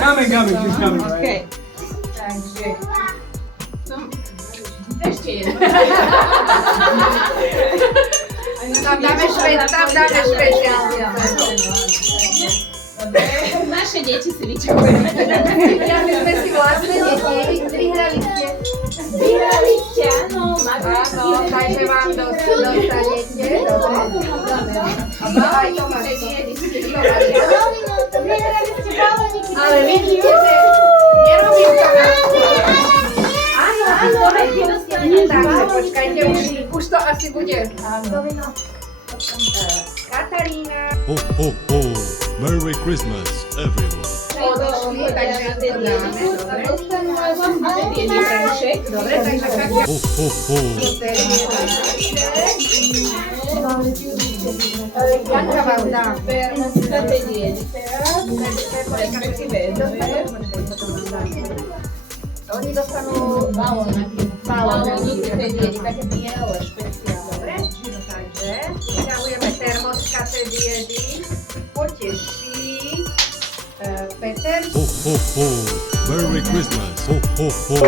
Coming, she's coming. Okay. Takže... Ešte jeden. Tam dáme špeciálne. Naše deti si vyčakujeme. My sme si vlastné deti vyhrali ste. Vyhrali ste, áno. Áno, takže vám dostanete. Aj to máš. Ale vidíte, že nerobím to na áno, takže počkajte, už to asi bude. Katarína. Ho, ho, ho! Merry Christmas, everyone! Odišli, takže to dáme, dobre. Dobre, takže Katia. Ho, ho, ho! Janka vám dá. Oni dostanú balóniky, také biele, špeciálne. Dobre, takže vyťahujeme termoskaté diedy. Poteší Peter. Ho, ho, ho! Merry Christmas! Ho, ho, ho!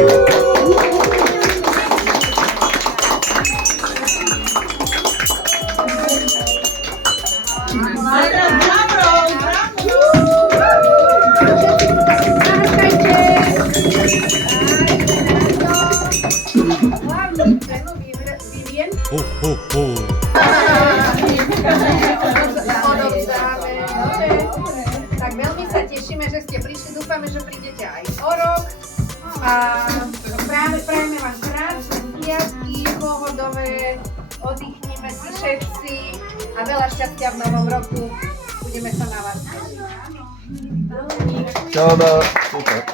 Hlavnú cenu Vivien. Ho, ho, ho! Odovzdáme. Dobre. Tak veľmi sa tešíme, že ste prišli. Dúfame, že prídete aj o rok. A prajeme vám krásne sviatky, pohodové, oddychnime si všetci a veľa šťastia v novom roku. Budeme sa na vás tešiť. Čau, super.